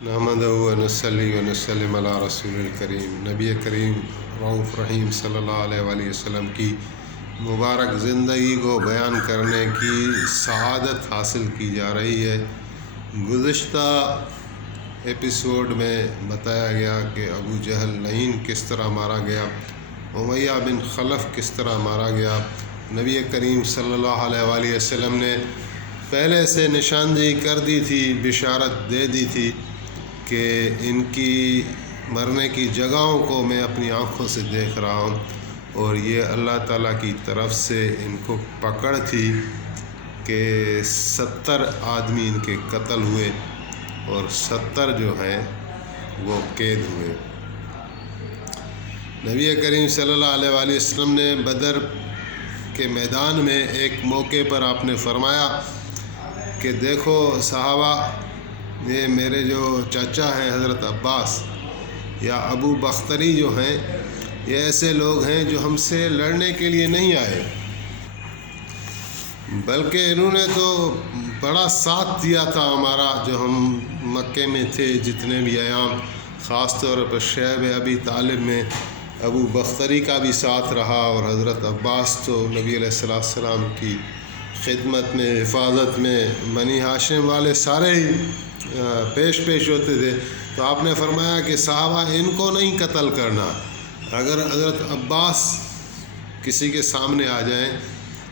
نحمدہ و نصلی و نسلم علی رسول الکریم نبی کریم رؤوف رحیم صلی اللہ علیہ وآلہ وسلم کی مبارک زندگی کو بیان کرنے کی سعادت حاصل کی جا رہی ہے۔ گزشتہ ایپیسوڈ میں بتایا گیا کہ ابو جہل لعین کس طرح مارا گیا، امیہ بن خلف کس طرح مارا گیا۔ نبی کریم صلی اللہ علیہ وآلہ وسلم نے پہلے سے نشاندہی کر دی تھی، بشارت دے دی تھی کہ ان کی مرنے کی جگہوں کو میں اپنی آنکھوں سے دیکھ رہا ہوں، اور یہ اللہ تعالیٰ کی طرف سے ان کو پکڑ تھی کہ 70 آدمی ان کے قتل ہوئے اور 70 جو ہیں وہ قید ہوئے۔ نبی کریم صلی اللہ علیہ وآلہ وسلم نے بدر کے میدان میں ایک موقع پر آپ نے فرمایا کہ دیکھو صحابہ، یہ میرے جو چچا ہیں حضرت عباس یا ابو بختری جو ہیں، یہ ایسے لوگ ہیں جو ہم سے لڑنے کے لیے نہیں آئے، بلکہ انہوں نے تو بڑا ساتھ دیا تھا ہمارا جو ہم مکے میں تھے، جتنے بھی ایام، خاص طور پر شیب ابی طالب میں ابو بختری کا بھی ساتھ رہا، اور حضرت عباس تو نبی علیہ السلام کی خدمت میں، حفاظت میں، بنی ہاشم والے سارے ہی پیش ہوتے تھے۔ تو آپ نے فرمایا کہ صحابہ ان کو نہیں قتل کرنا، اگر حضرت عباس کسی کے سامنے آ جائیں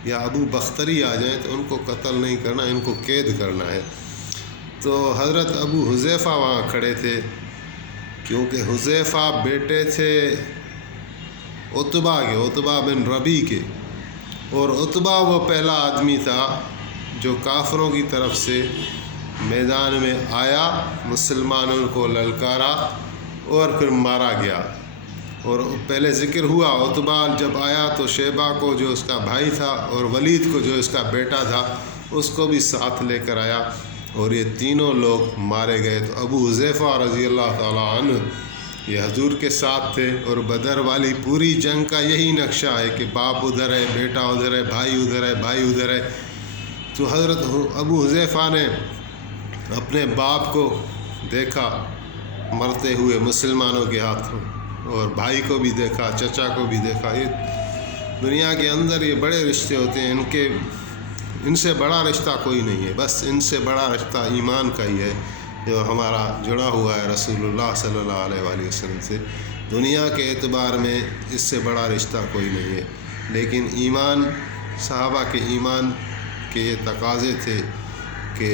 یا ابو بختری آ جائیں تو ان کو قتل نہیں کرنا، ان کو قید کرنا ہے۔ تو حضرت ابو حذیفہ وہاں کھڑے تھے، کیونکہ حذیفہ بیٹے تھے عتبہ کے، عتبہ بن ربیع کے، اور عتبہ وہ پہلا آدمی تھا جو کافروں کی طرف سے میدان میں آیا، مسلمانوں کو للکارا اور پھر مارا گیا۔ اور پہلے ذکر ہوا عتبہ جب آیا تو شیبہ کو جو اس کا بھائی تھا اور ولید کو جو اس کا بیٹا تھا اس کو بھی ساتھ لے کر آیا، اور یہ تینوں لوگ مارے گئے۔ تو ابو حذیفہ رضی اللہ تعالیٰ عنہ یہ حضور کے ساتھ تھے، اور بدر والی پوری جنگ کا یہی نقشہ ہے کہ باپ ادھر ہے، بیٹا ادھر ہے، بھائی ادھر ہے، بھائی ادھر ہے۔ تو حضرت ابو حذیفہ نے اپنے باپ کو دیکھا مرتے ہوئے مسلمانوں کے ہاتھوں، اور بھائی کو بھی دیکھا، چچا کو بھی دیکھا۔ یہ دنیا کے اندر یہ بڑے رشتے ہوتے ہیں، ان سے بڑا رشتہ کوئی نہیں ہے، بس ان سے بڑا رشتہ ایمان کا ہی ہے جو ہمارا جڑا ہوا ہے رسول اللہ صلی اللہ علیہ وآلہ وسلم سے۔ دنیا کے اعتبار میں اس سے بڑا رشتہ کوئی نہیں ہے، لیکن ایمان، صحابہ کے ایمان کے یہ تقاضے تھے کہ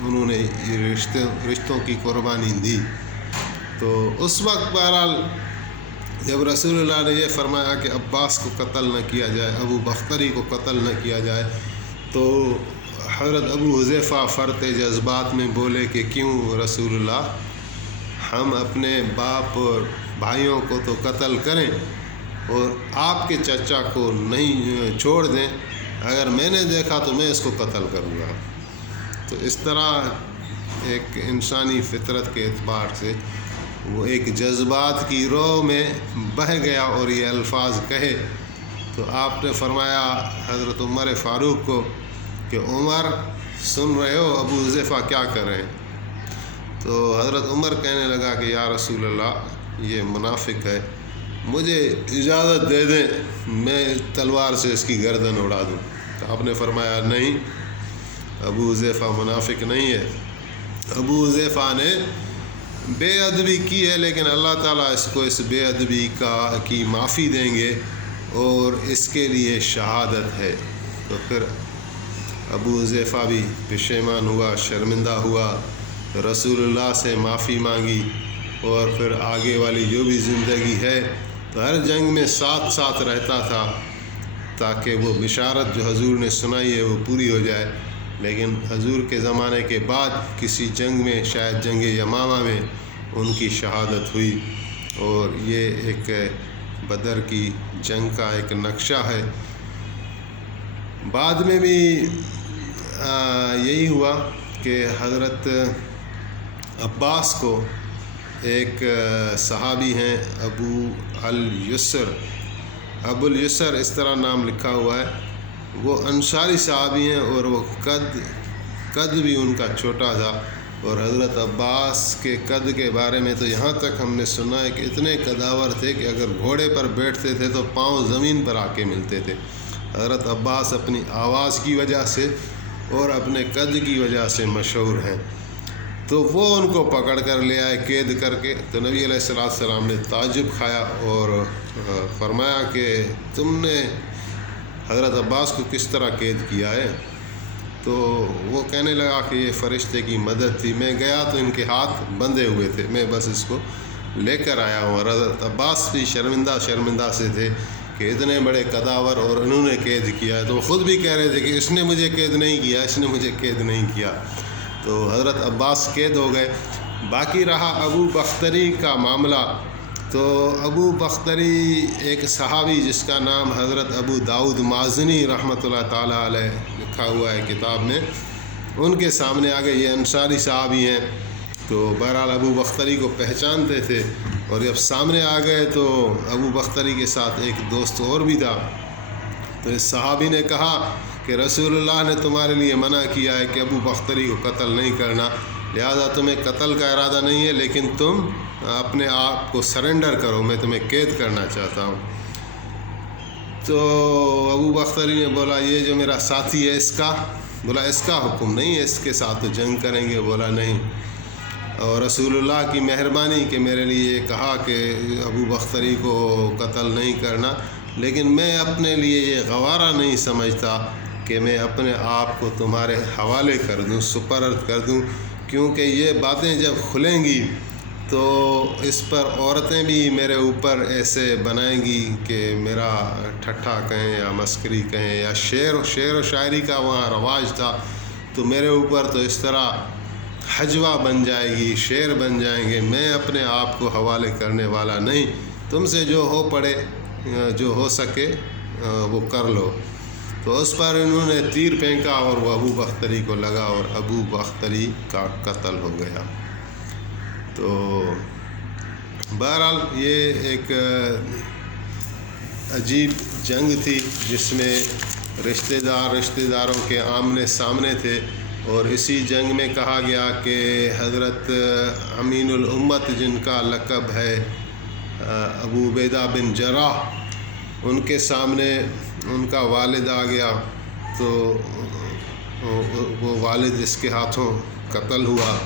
انہوں نے یہ رشتوں کی قربانی دی۔ تو اس وقت بہرحال جب رسول اللہ نے یہ فرمایا کہ عباس کو قتل نہ کیا جائے، ابو بختری کو قتل نہ کیا جائے، تو حضرت ابو حذیفہ فرط جذبات میں بولے کہ کیوں رسول اللہ، ہم اپنے باپ اور بھائیوں کو تو قتل کریں اور آپ کے چچا کو نہیں چھوڑ دیں، اگر میں نے دیکھا تو میں اس کو قتل کروں گا۔ تو اس طرح ایک انسانی فطرت کے اعتبار سے وہ ایک جذبات کی رو میں بہہ گیا اور یہ الفاظ کہے۔ تو آپ نے فرمایا حضرت عمر فاروق کو کہ عمر سن رہے ہو ابو حذیفہ کیا کر رہے ہیں؟ تو حضرت عمر کہنے لگا کہ یا رسول اللہ، یہ منافق ہے، مجھے اجازت دے دیں میں تلوار سے اس کی گردن اڑا دوں۔ تو آپ نے فرمایا نہیں، ابو حذیفہ منافق نہیں ہے، ابو حذیفہ نے بے ادبی کی ہے، لیکن اللہ تعالیٰ اس کو اس بے ادبی کی معافی دیں گے اور اس کے لیے شہادت ہے۔ تو پھر ابو حذیفہ بھی پشیمان ہوا، شرمندہ ہوا، رسول اللہ سے معافی مانگی، اور پھر آگے والی جو بھی زندگی ہے تو ہر جنگ میں ساتھ رہتا تھا تاکہ وہ بشارت جو حضور نے سنائی ہے وہ پوری ہو جائے۔ لیکن حضور کے زمانے کے بعد کسی جنگ میں، شاید جنگ یمامہ میں، ان کی شہادت ہوئی، اور یہ ایک بدر کی جنگ کا ایک نقشہ ہے۔ بعد میں بھی یہی ہوا کہ حضرت عباس کو ایک صحابی ہیں ابو الیسر اس طرح نام لکھا ہوا ہے، وہ انصاری صحابی ہیں، اور وہ قد بھی ان کا چھوٹا تھا، اور حضرت عباس کے قد کے بارے میں تو یہاں تک ہم نے سنا ہے کہ اتنے قداور تھے کہ اگر گھوڑے پر بیٹھتے تھے تو پاؤں زمین پر آ کے ملتے تھے۔ حضرت عباس اپنی آواز کی وجہ سے اور اپنے قد کی وجہ سے مشہور ہیں۔ تو وہ ان کو پکڑ کر لے آئے قید کر کے، تو نبی علیہ السلام نے تعجب کھایا اور فرمایا کہ تم نے حضرت عباس کو کس طرح قید کیا ہے؟ تو وہ کہنے لگا کہ یہ فرشتے کی مدد تھی، میں گیا تو ان کے ہاتھ بندھے ہوئے تھے، میں بس اس کو لے کر آیا ہوں۔ اور حضرت عباس بھی شرمندہ سے تھے کہ اتنے بڑے قداور اور انہوں نے قید کیا ہے، تو وہ خود بھی کہہ رہے تھے کہ اس نے مجھے قید نہیں کیا، اس نے مجھے قید نہیں کیا۔ تو حضرت عباس قید ہو گئے۔ باقی رہا ابو بختری کا معاملہ۔ تو ابو بختری ایک صحابی جس کا نام حضرت ابو داؤد مازنی رحمۃ اللہ تعالیٰ علیہ لکھا ہوا ہے کتاب میں، ان کے سامنے آ گئے۔ یہ انصاری صحابی ہیں، تو بہرحال ابو بختری کو پہچانتے تھے، اور جب سامنے آ گئے تو ابو بختری کے ساتھ ایک دوست اور بھی تھا۔ تو اس صحابی نے کہا کہ رسول اللہ نے تمہارے لیے منع کیا ہے کہ ابو بختری کو قتل نہیں کرنا، لہذا تمہیں قتل کا ارادہ نہیں ہے، لیکن تم اپنے آپ کو سرنڈر کرو، میں تمہیں قید کرنا چاہتا ہوں۔ تو ابو بختری نے بولا یہ جو میرا ساتھی ہے اس کا حکم نہیں ہے، اس کے ساتھ تو جنگ کریں گے؟ بولا نہیں، اور رسول اللہ کی مہربانی کہ میرے لیے یہ کہا کہ ابو بختری کو قتل نہیں کرنا، لیکن میں اپنے لیے یہ گوارا نہیں سمجھتا کہ میں اپنے آپ کو تمہارے حوالے کر دوں، سپرد کر دوں، کیونکہ یہ باتیں جب کھلیں گی تو اس پر عورتیں بھی میرے اوپر ایسے بنائیں گی کہ میرا ٹھٹھا کہیں یا مسکری کہیں یا شعر و شاعری کا وہاں رواج تھا، تو میرے اوپر تو اس طرح حجوہ بن جائے گی، شعر بن جائیں گے۔ میں اپنے آپ کو حوالے کرنے والا نہیں، تم سے جو ہو پڑے، جو ہو سکے وہ کر لو۔ تو اس پر انہوں نے تیر پھینکا اور وہ ابو بختری کو لگا اور ابو بختری کا قتل ہو گیا۔ تو بہرحال یہ ایک عجیب جنگ تھی جس میں رشتہ داروں کے آمنے سامنے تھے، اور اسی جنگ میں کہا گیا کہ حضرت امین الامت جن کا لقب ہے ابو عبیدہ بن جراح، ان کے سامنے ان کا والد آ گیا، تو وہ والد اس کے ہاتھوں قتل ہوا۔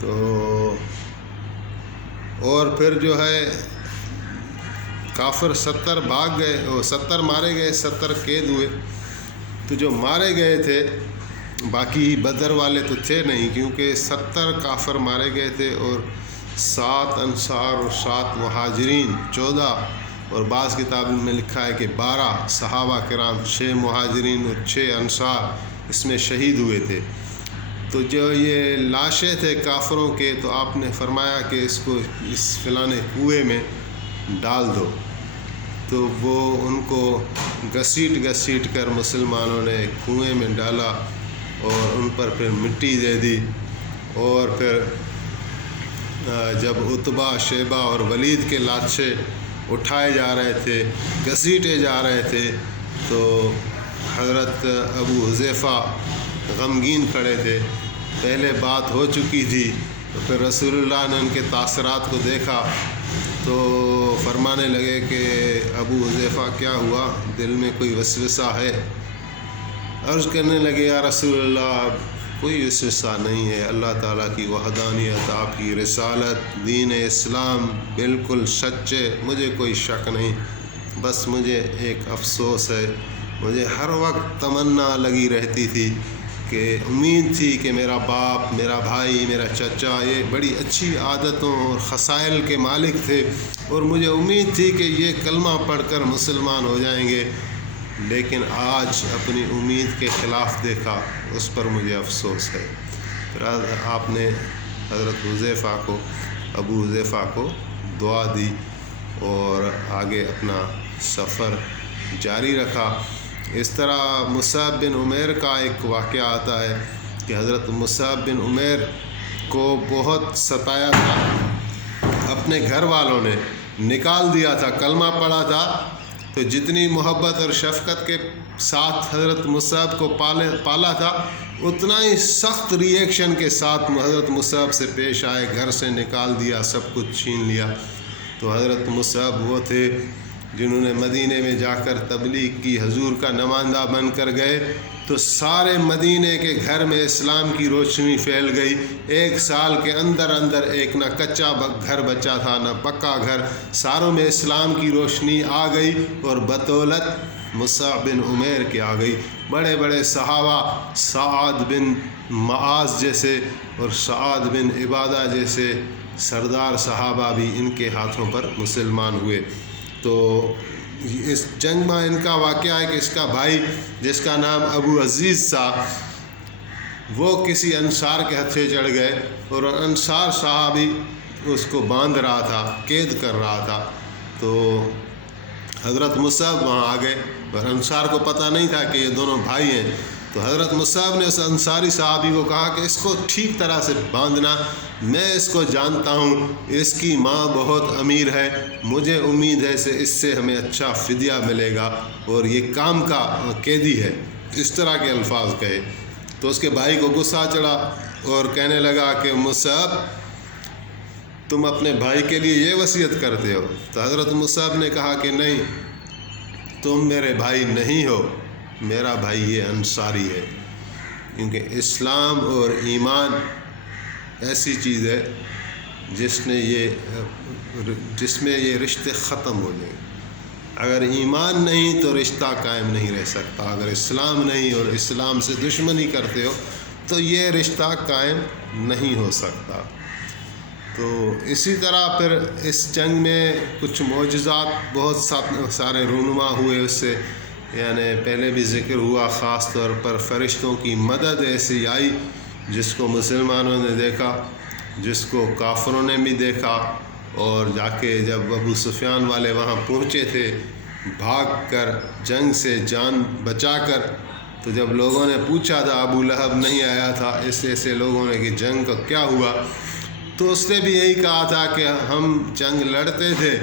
تو اور پھر جو ہے کافر 70 بھاگ گئے، اور 70 مارے گئے، 70 قید ہوئے۔ تو جو مارے گئے تھے باقی بدر والے تو تھے نہیں، کیونکہ 70 کافر مارے گئے تھے، اور 7 انصار اور 7 مہاجرین، 14، اور بعض کتابوں میں لکھا ہے کہ 12 صحابہ کرام، 6 مہاجرین اور 6 انصار اس میں شہید ہوئے تھے۔ تو جو یہ لاشیں تھے کافروں کے، تو آپ نے فرمایا کہ اس کو اس فلانے کنویں میں ڈال دو۔ تو وہ ان کو گھسیٹ کر مسلمانوں نے کنویں میں ڈالا، اور ان پر پھر مٹی دے دی، اور پھر جب عتبہ، شیبہ اور ولید کے لاچے اٹھائے جا رہے تھے، گھسیٹے جا رہے تھے، تو حضرت ابو حذیفہ غمگین کھڑے تھے۔ پہلے بات ہو چکی تھی، تو پھر رسول اللہ نے ان کے تاثرات کو دیکھا تو فرمانے لگے کہ ابو حذیفہ کیا ہوا، دل میں کوئی وسوسہ ہے؟ عرض کرنے لگے یا رسول اللہ کوئی وسوسہ نہیں ہے، اللہ تعالیٰ کی وحدانیت، آپ کی رسالت، دین اسلام بالکل سچے، مجھے کوئی شک نہیں، بس مجھے ایک افسوس ہے، مجھے ہر وقت تمنا لگی رہتی تھی کہ امید تھی کہ میرا باپ، میرا بھائی، میرا چچا یہ بڑی اچھی عادتوں اور خصائل کے مالک تھے، اور مجھے امید تھی کہ یہ کلمہ پڑھ کر مسلمان ہو جائیں گے، لیکن آج اپنی امید کے خلاف دیکھا، اس پر مجھے افسوس ہے۔ پھر آپ نے حضرت ابو حذیفہ کو دعا دی اور آگے اپنا سفر جاری رکھا۔ اس طرح مصعب بن عمیر کا ایک واقعہ آتا ہے کہ حضرت مصعب بن عمیر کو بہت ستایا تھا، اپنے گھر والوں نے نکال دیا تھا، کلمہ پڑھا تھا، تو جتنی محبت اور شفقت کے ساتھ حضرت مصعب کو پالا تھا، اتنا ہی سخت ریئیکشن کے ساتھ حضرت مصعب سے پیش آئے، گھر سے نکال دیا، سب کچھ چھین لیا۔ تو حضرت مصعب وہ تھے جنہوں نے مدینے میں جا کر تبلیغ کی، حضور کا نمائندہ بن کر گئے، تو سارے مدینے کے گھر میں اسلام کی روشنی پھیل گئی۔ 1 سال کے اندر اندر ایک نہ کچا گھر بچا تھا نہ پکا گھر، ساروں میں اسلام کی روشنی آ گئی، اور بدولت مصعب بن عمیر کے آ گئی۔ بڑے بڑے صحابہ سعد بن معاذ جیسے اور سعد بن عبادہ جیسے سردار صحابہ بھی ان کے ہاتھوں پر مسلمان ہوئے۔ تو اس جنگ میں ان کا واقعہ ہے کہ اس کا بھائی جس کا نام ابو عزیز تھا، وہ کسی انصار کے ہتھے چڑھ گئے، اور انصار صحابی اس کو باندھ رہا تھا، قید کر رہا تھا۔ تو حضرت مصعب وہاں آ گئے، اور انصار کو پتہ نہیں تھا کہ یہ دونوں بھائی ہیں۔ تو حضرت مصعب نے اس انصاری صحابی کو کہا کہ اس کو ٹھیک طرح سے باندھنا، میں اس کو جانتا ہوں، اس کی ماں بہت امیر ہے، مجھے امید ہے اس سے ہمیں اچھا فدیہ ملے گا، اور یہ کام کا قیدی ہے، اس طرح کے الفاظ کہے۔ تو اس کے بھائی کو غصہ چڑھا اور کہنے لگا کہ مصعب، تم اپنے بھائی کے لیے یہ وصیت کرتے ہو؟ تو حضرت مصعب نے کہا کہ نہیں، تم میرے بھائی نہیں ہو، میرا بھائی یہ انصاری ہے، کیونکہ اسلام اور ایمان ایسی چیز ہے جس میں یہ رشتے ختم ہو جائیں۔ اگر ایمان نہیں تو رشتہ قائم نہیں رہ سکتا، اگر اسلام نہیں اور اسلام سے دشمنی کرتے ہو تو یہ رشتہ قائم نہیں ہو سکتا۔ تو اسی طرح پھر اس جنگ میں کچھ معجزات بہت سارے رونما ہوئے اس سے، یعنی پہلے بھی ذکر ہوا، خاص طور پر فرشتوں کی مدد ایسی آئی جس کو مسلمانوں نے دیکھا، جس کو کافروں نے بھی دیکھا، اور جا کے جب ابو سفیان والے وہاں پہنچے تھے بھاگ کر جنگ سے جان بچا کر، تو جب لوگوں نے پوچھا تھا، ابو لہب نہیں آیا تھا، ایسے لوگوں نے کہ جنگ کا کیا ہوا، تو اس نے بھی یہی کہا تھا کہ ہم جنگ لڑتے تھے،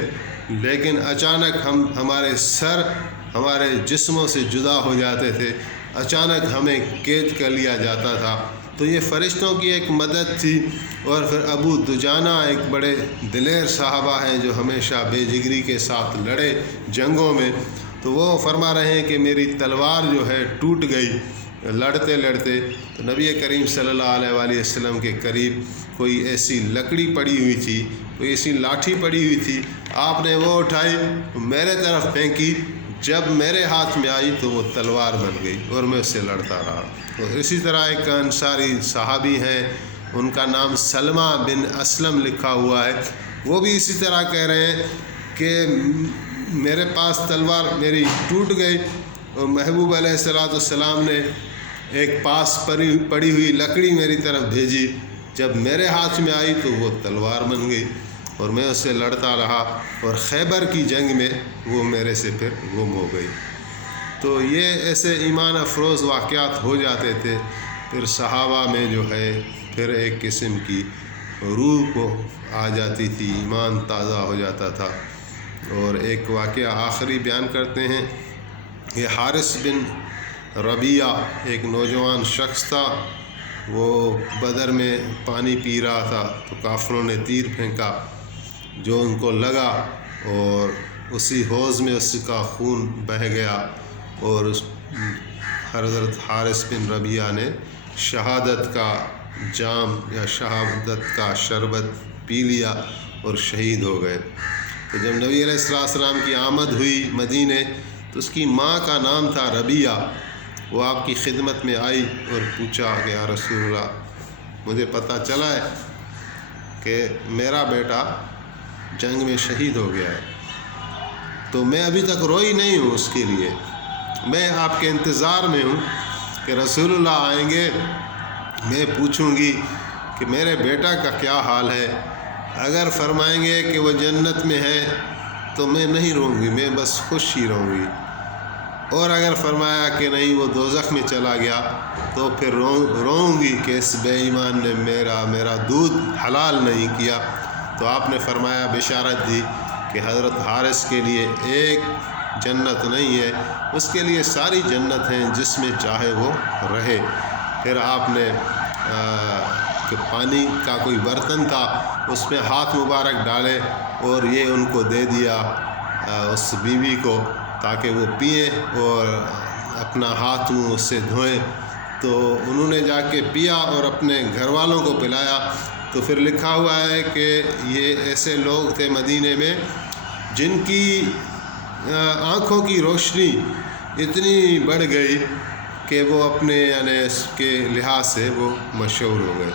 لیکن اچانک ہمارے سر ہمارے جسموں سے جدا ہو جاتے تھے، اچانک ہمیں قید کر لیا جاتا تھا۔ تو یہ فرشتوں کی ایک مدد تھی۔ اور پھر ابو دجانہ ایک بڑے دلیر صحابہ ہیں جو ہمیشہ بے جگری کے ساتھ لڑے جنگوں میں، تو وہ فرما رہے ہیں کہ میری تلوار جو ہے ٹوٹ گئی لڑتے لڑتے۔ تو نبی کریم صلی اللہ علیہ وآلہ وسلم کے قریب کوئی ایسی لکڑی پڑی ہوئی تھی، کوئی ایسی لاٹھی پڑی ہوئی تھی، آپ نے وہ اٹھائی، میرے طرف پھینکی، جب میرے ہاتھ میں آئی تو وہ تلوار بن گئی اور میں اس سے لڑتا رہا۔ اور اسی طرح ایک انصاری صحابی ہیں، ان کا نام سلمہ بن اسلم لکھا ہوا ہے، وہ بھی اسی طرح کہہ رہے ہیں کہ میرے پاس تلوار میری ٹوٹ گئی، اور محبوب علیہ السلام نے ایک پاس پڑی ہوئی لکڑی میری طرف بھیجی، جب میرے ہاتھ میں آئی تو وہ تلوار بن گئی، اور میں اس سے لڑتا رہا، اور خیبر کی جنگ میں وہ میرے سے پھر گم ہو گئی۔ تو یہ ایسے ایمان افروز واقعات ہو جاتے تھے۔ پھر صحابہ میں جو ہے پھر ایک قسم کی روح کو آ جاتی تھی، ایمان تازہ ہو جاتا تھا۔ اور ایک واقعہ آخری بیان کرتے ہیں، یہ حارث بن ربیعہ ایک نوجوان شخص تھا، وہ بدر میں پانی پی رہا تھا، تو کافروں نے تیر پھینکا جو ان کو لگا، اور اسی حوض میں اس کا خون بہہ گیا، اور حضرت حارث بن ربیعہ نے شہادت کا جام یا شہادت کا شربت پی لیا اور شہید ہو گئے۔ تو جب نبی علیہ السلام کی آمد ہوئی مدینے، تو اس کی ماں کا نام تھا ربیعہ، وہ آپ کی خدمت میں آئی اور پوچھا کہ یا رسول اللہ، مجھے پتہ چلا ہے کہ میرا بیٹا جنگ میں شہید ہو گیا ہے، تو میں ابھی تک روئی نہیں ہوں اس کے لیے، میں آپ کے انتظار میں ہوں کہ رسول اللہ آئیں گے، میں پوچھوں گی کہ میرے بیٹا کا کیا حال ہے، اگر فرمائیں گے کہ وہ جنت میں ہے تو میں نہیں رہوں گی، میں بس خوش ہی رہوں گی، اور اگر فرمایا کہ نہیں وہ دوزخ میں چلا گیا تو پھر روؤں گی کہ اس بے ایمان نے میرا دودھ حلال نہیں کیا۔ تو آپ نے فرمایا، بشارت دی کہ حضرت حارث کے لیے ایک جنت نہیں ہے، اس کے لیے ساری جنت ہیں، جس میں چاہے وہ رہے۔ پھر آپ نے کہ پانی کا کوئی برتن تھا اس میں ہاتھ مبارک ڈالے اور یہ ان کو دے دیا اس بیوی کو تاکہ وہ پئیں اور اپنا ہاتھ منہ اس سے دھوئیں۔ تو انہوں نے جا کے پیا اور اپنے گھر والوں کو پلایا۔ تو پھر لکھا ہوا ہے کہ یہ ایسے لوگ تھے مدینے میں جن کی آنکھوں کی روشنی اتنی بڑھ گئی کہ وہ اپنے یعنی اس کے لحاظ سے وہ مشہور ہو گئے۔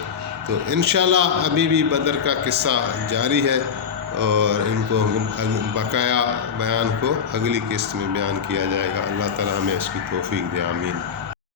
تو انشاءاللہ ابھی بھی بدر کا قصہ جاری ہے اور ان کو بقایا بیان کو اگلی قسط میں بیان کیا جائے گا۔ اللہ تعالیٰ ہمیں اس کی توفیق دے، آمین۔